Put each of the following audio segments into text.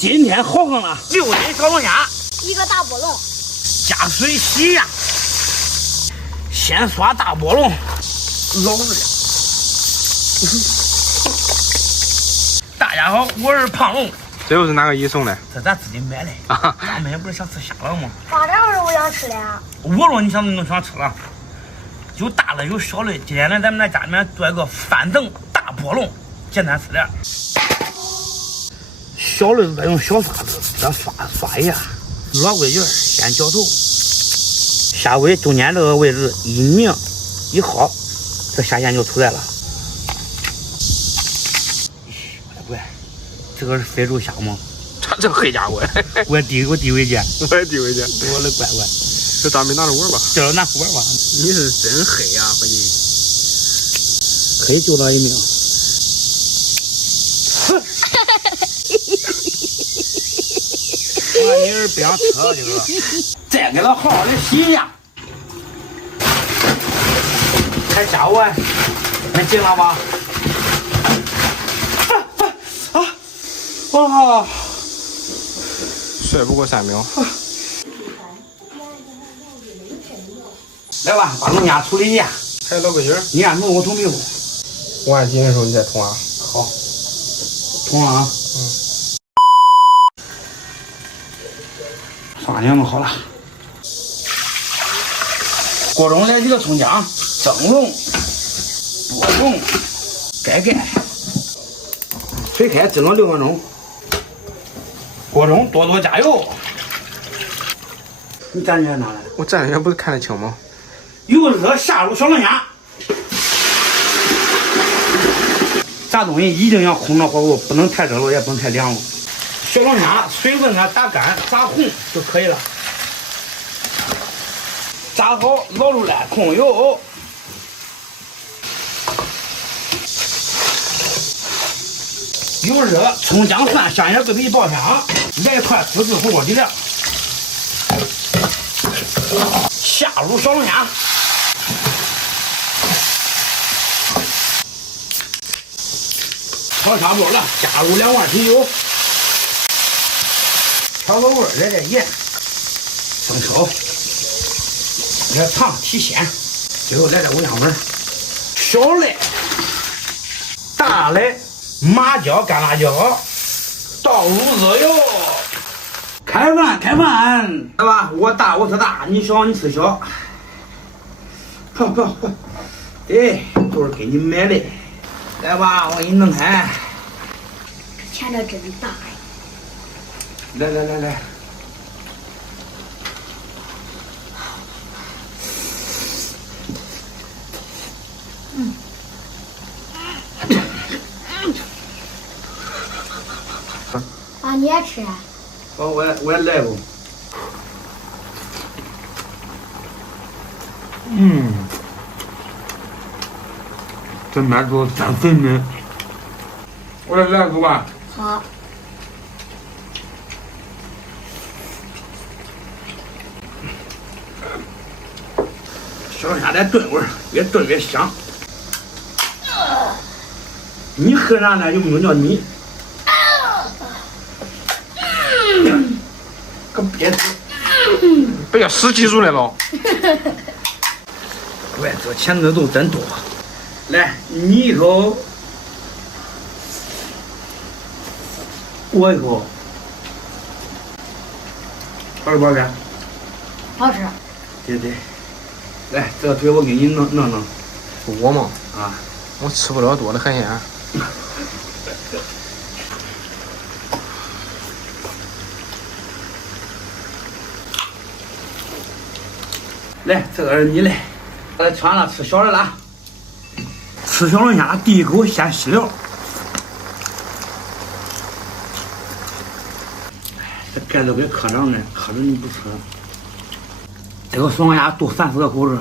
今天好上了，6斤小龙虾，1个大波龙，加水洗呀。先刷大波龙，老热。大家好，我是胖龙。这又是哪个一送的？这咱自己买的。咱们也不是想吃虾了吗？这是我想吃的。我说你想弄想吃了，有大的有小的。今天呢，咱们在家里面做一个翻腾大波龙，简单吃点。小的再用小刷子再刷一下，老规矩，先绞头，虾尾中间这个位置一拧一薅，这虾线就出来了。乖，这个是非洲虾吗？这黑家伙！我地位见，我也地位见，我的乖乖。这大米拿着玩吧，这拿玩吧。你是真黑呀，伙计！黑就这一命。你是不想吃了就是。再给它好好的洗一下。还加我，你进了吗？哇！睡不过3秒。来吧，把龙虾处理一下。还有老规矩，你按弄我捅屁股。我按紧的时候你再捅啊。好，捅了啊。放凉就好了。锅中来几个葱姜，蒸笼、拨笼、盖盖。水开蒸了6分钟。锅中多加油。你站起来哪来？我站起来不是看得清吗？油热下入小龙虾。炸东西一定要控制火候，不能太热了，也不能太凉了。小龙虾水分打干，炸红就可以了。炸好捞出来，控油。油热，葱姜蒜香叶桂皮爆香，来一块自制火锅底料，下入小龙虾。炒差不多了，加入2罐啤酒，调个味儿，来点盐，生抽，来点糖提鲜，最后来点五香粉，小嘞、大嘞、麻椒、干辣椒，倒入热油，开饭，来吧，我大我吃大，你小你吃小，跑，哎，都是给你买的。来吧，我给你弄开。钱这真大呀！来。啊，你也吃啊？我也来不。这面做真肥嫩，我也来个吧。好。小龙虾得炖味儿，越炖越香。你喝啥呢？有没有叫你？可别吃！被屎记住来了。怪这钱子都真多。来，你一口，我一口，好吃不好吃？好吃。对，来，这个腿我给你弄。我嘛，啊，我吃不了多的海鲜。来，这个是你的，吃完了吃小的了。吃小龙虾第一口先吸料，这盖子给磕上呢，磕着你不吃。这个小龙虾都3-4个口子。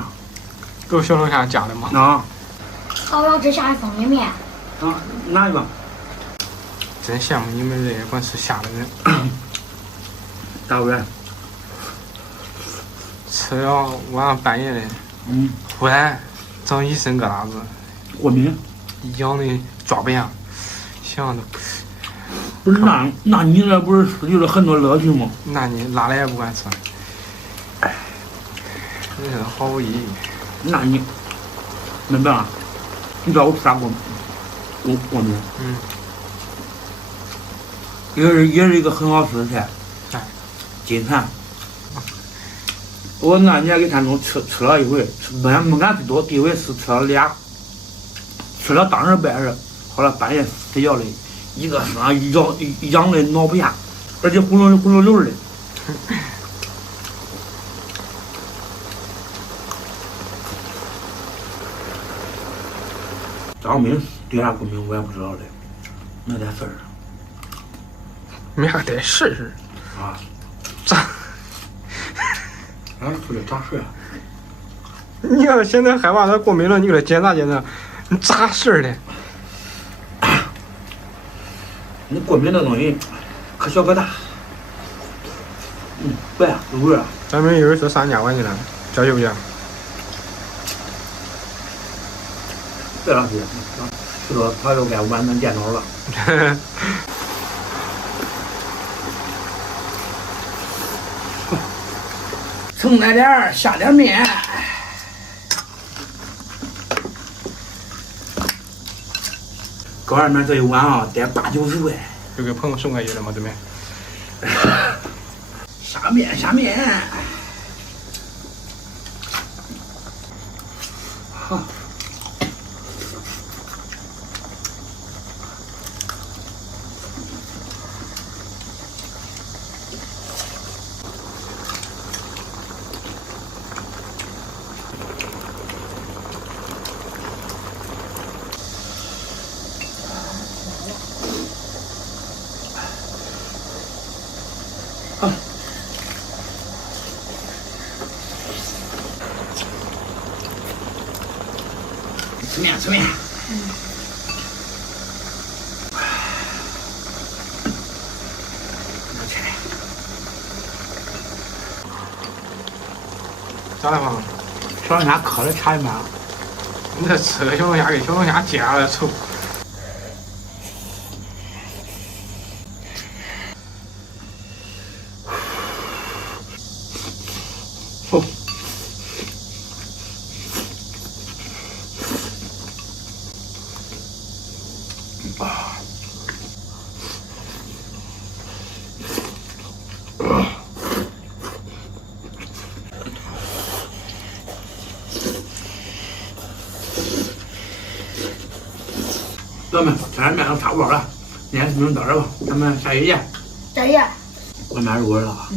都是小龙虾加的吗？啊，好想吃虾的方便面。啊，拿一个。真羡慕你们这些管吃虾的人。大伟，吃了晚上半夜的，忽然长一身疙瘩子，过敏，痒的抓不下，想的不不是那你这不是失去了很多乐趣吗？那你拉了也不敢吃，你这毫无意义。那你没办法，你知道我吃啥过敏？嗯。也是一个很好吃的菜，金蝉。我那年给他弄吃了一回，没敢吃多，第一回是吃了俩，吃了当时白日，后来半夜睡觉的，一个身上痒的挠不下，而且呼噜溜的。张斌对啥过敏我也不知道嘞，那点事儿。明儿得试试。啊，咋？俺出来咋事啊？你要现在害怕他过敏了，你给他检查检查，你咋事的？你过敏的东西可小可大。不呀，不是。咱们一会儿说上家关去了，交去不交？别着急，去了他又该玩咱电脑了。盛来点儿，下点面。搁外面这一碗啊，得80-90块。就给朋友送过去了吗？对没？下面。好。吃面。拿起来。咋了嘛？小龙虾磕的差一半。你这吃个小龙虾跟小龙虾接下来臭。朋友们，这碗面都差不多了，今天就到这吧，咱们下期见。再见。外面热了。